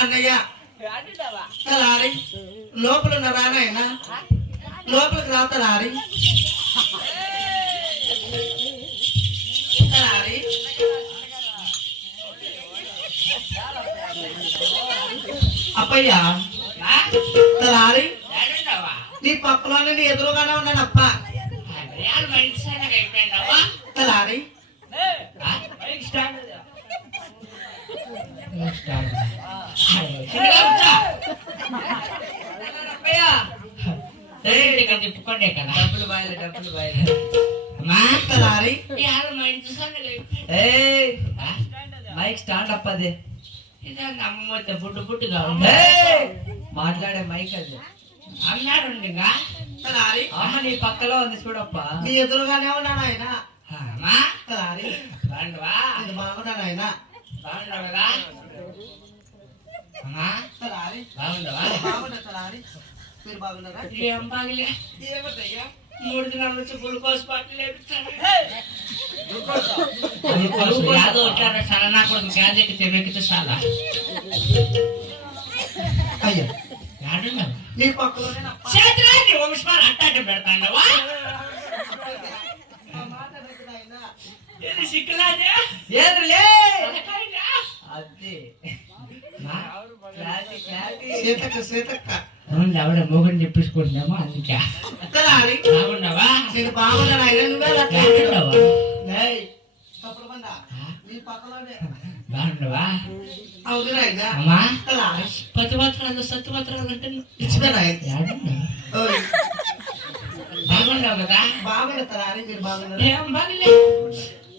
అన్నయ్య లోపల ఉన్న రానాయన లోపలికి రాతలారి అప్పయ్య తలారి నీ పక్కలోనే నీ ఎదురుగానే ఉన్నానప్ప తలారి తిప్పుకోండి కదా డబ్బులు బాయలే మైక్ స్టాండ్ అప్ అది అమ్మతే బుడ్డు బుడ్డుగా మాట్లాడే మైక్ అది అన్నాడు అమ్మ నీ పక్కలో ఉంది చూడప్ప నీ ఎదురుగానే ఉన్నాను ఆయన బాగున్నాను ఆయన మీరు బాగున్నారా? ఏం బాగలే ఏమయ్యా 3 దినాల నుంచి గ్లూకోజ్ బాటిల్ లేపిస్తాను యాదో వచ్చారా సరనా కూడా గ్యాజెట్ తెమెక్కితే చాలా అయ్యా యాడున్నా నీ పక్కలోనే చేతులాన్ని వంశమాన్ అట్టాట పెడతాండవా ఏది సిక్కులాదే ఏదులే అదే ఆవిడ మోగని చెప్పించుకుంటున్నామో అందుకే బాగున్నావా నేను బాగున్నాను బాగున్నావా అవునా పతిపత్రాలు సత్యపత్రాలు అంటే బాగున్నావు కదా బాగుంటారా మీరు బాగున్నారు ఏం బాగలే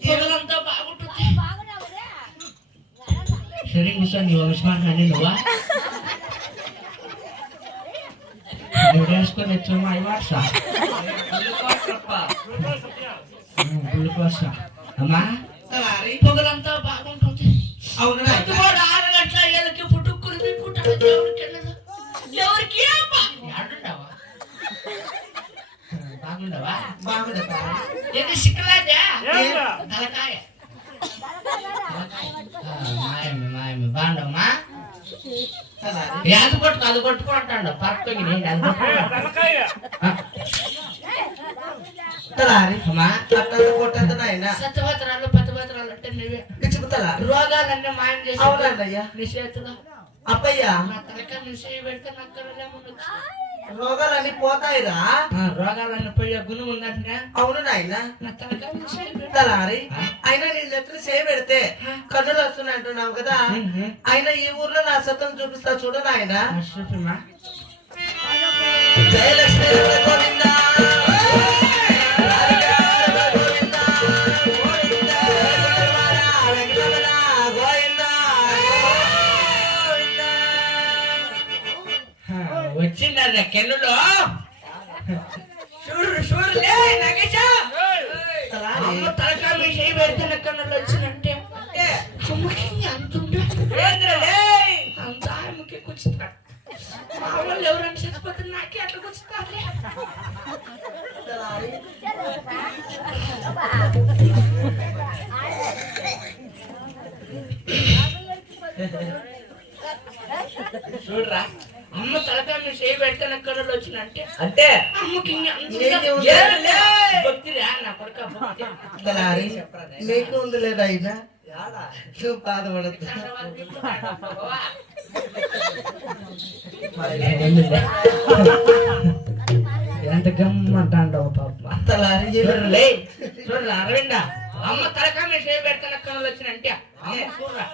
పిల్లలంతా బాగుంటుంది సరే కూర్చొని నీ వంశమాన్ని నువ్వా వేసుకొని వచ్చాము ఐవాట్సా గ్లూకోసా అమ్మా పొగలంతా బాగుంటుంది అవును 6 గంటల ఏళ్ళకి పుట్టుకుని తిప్పుకుంటాడు ఎవరికి బాగుండవా ఏది సిక్కలాదా తలకాయ మాయమ్మ బాగుండమ్మా అది కొట్టుకో అది కొట్టుకుంటాడు పక్కకి నేను అది సత్యపత్రాలు పతిపత్రాలు అంటే నువ్వే రోగాలన్నీ మాయం చేసి నీ చేతిలో అప్పయ్యా నా తలకాయ నీ చేయి పెడితే నాకు రోగాలన్నీ పోతాయిరా రోగాలన్నీ పోయే గుణం ఉందంటే అవును నాయన నా తలకాయ తలారి అయినా నీ లెక్కలు చేయబెడితే కన్నులు వస్తున్నాయి అంటున్నావు కదా అయినా ఈ ఊర్లో నా సత్వం చూపిస్తా చూడ నాయన జయలక్ష్మి గోవిందా వచ్చిందా కెన్నులో చూడులే నాగేశా తలకాయ మీ చేయి పెడితే కన్నులు వచ్చినట్టే అంత ఆయనకి కూర్చుంటాడు మా వాళ్ళు ఎవరైనా చచ్చిపోతే నాకే అట్లా కూర్చుంటారులే చూడరా అమ్మ తలకాయ చేయి పెడితే నాకు కళ్ళు వచ్చినంటే అంటే అమ్మకి భక్తిరా నా కొడుక భక్తి తలారి నీకు ఉంది లేదా అయినా నువ్వు బాధపడద్దు ఎంత గమ్మంటాండవు పాప తలారి చూడలే చూడలే అరవింద అమ్మ తలకా మీద చేయి పెడితే నాకు కళ్ళు వచ్చినంటే అమ్మ చూడరా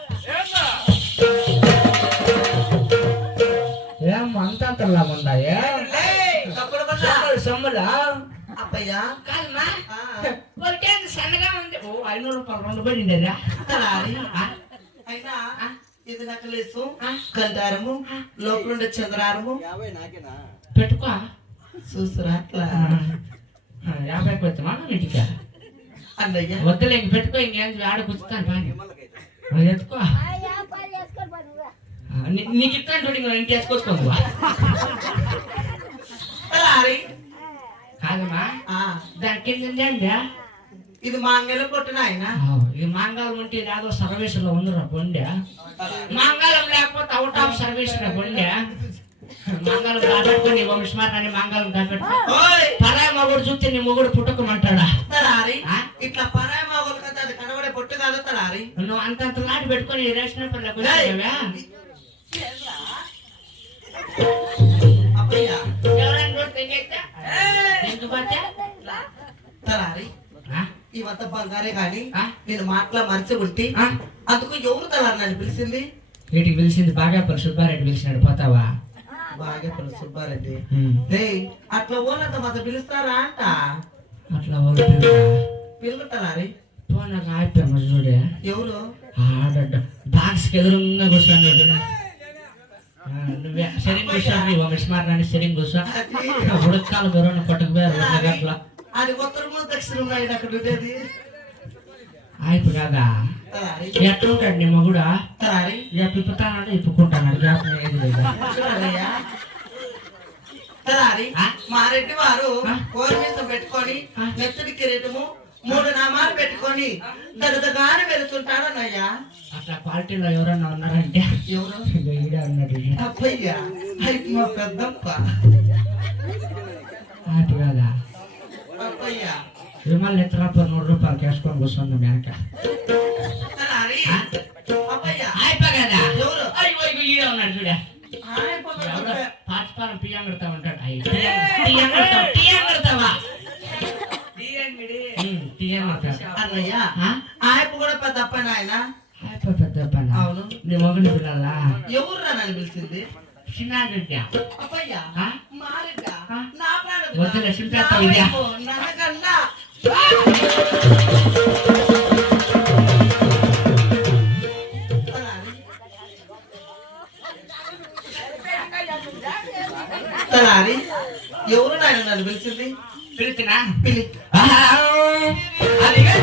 ఏం అంతంతలా ఉన్నాయా సొమ్ములా అప్పయ్యా కాదమ్మా వాళ్ళకి సన్నగా ఉంది ఓ 500 రూపాయలు 2 పడిందేరా తలారి అయినా ఇది నకలేసు కంటారము లోపల చంద్రారము పెట్టుకో చూసురా అట్లా 50కి వచ్చామా ఇంటికి అన్నయ్య వద్దులే ఇంక పెట్టుకో ఇంకేం ఆడ కూర్చుతాను బాగా ఎత్తుకో నీకు ఇస్తాను చూడు ఇంకా ఇంటి వేసుకోవచ్చు తలారి కాదమ్మా దాని కింద ఇది మాంగళ్య కొట్టిన ఆయన ఇది మాంగళం ఉంటే ఇది ఏదో సర్వీస్ లో ఉందిరా బొండె మాంగళం లేకపోతే అవుట్ ఆఫ్ సర్వీస్ రా బొండె మంగళం దాపెట్టుకుని వంశమార్గాన్ని మంగళం దాపెట్టుకో పరాయి మగుడు చూస్తే నీ మొగుడు పుట్టుకోమంటాడా ఇట్లా పరాయి మగుడు కదా అది కనబడే పొట్టు కాదు తలారి నువ్వు అంతంత నాటి పెట్టుకుని రేషన్ పనులకు ఎవరైనా చూస్తే ఎందుకు తలారి ఇవంతా బంగారే కానీ నేను మాటలా మర్చి ఉంటే అందుకు ఎవరు తలారి నన్ను పిలిచింది వీటికి పిలిచింది బాగాపల్లి సుబ్బారెడ్డి పిలిచినాడు పోతావా బాగాపల్లి సుబ్బారెడ్డి అట్లా ఓనంత మాత్రం పిలుస్తారా అంట అట్లా పిలుగుతారి పోనా రాయిపోయాము చూడే ఎవరు ఆడ బాక్స్ ఎదురుగా కూర్చున్నాడు నువ్వే సరింగ్ కూర్చోండి వంశమార్గాన్ని సరింగ్ కూర్చో ఉడకాలు గొర్రెను పట్టుకుపోయారు అది ఉత్తరము దక్షిణం అక్కడ ఉండేది అయిపు కాదా ఎట్లుంటాడు నీ మగుడా ఇప్పుతాడు ఇప్పుకుంటాడు మా రెడ్డి వారు కోరిమీసం పెట్టుకొని నెత్తుడి కిరీటము 3 నామాలు పెట్టుకొని దగ్గరగానే వెళుతుంటాడు అన్నయ్యా అట్లా క్వాలిటీలో ఎవరన్నా ఉన్నారంటే ఎవరు ఈడే అన్నాడు అప్పయ్యా అయితే మా పెద్దప్ప అయిపు కాదా అప్పయ్యా విమల్ ఎత్తరాప 100 రూపాయలు కేసుకొని కూర్చుందాం వెనక అయిపో కదా ఎవరు అయ్యో ఈడే ఉన్నాడు చూడే పాఠశాల పియ్యం కడతా ఉంటాడు అన్నయ్య ఆయప్ప కూడా పెద్ద అప్పని ఆయన పెద్ద అవును నీ మొగని పిల్లలా ఎవరు నన్ను పిలిచింది చిన్నారెడ్డి అప్పయ్యా మా రెడ్డ నా వద్దులే సింపేస్తావు ఇదే నాకన్నా తలారి ఎవరు నాయన నన్ను పిలిచింది పిలిచినా పిలి అలిగా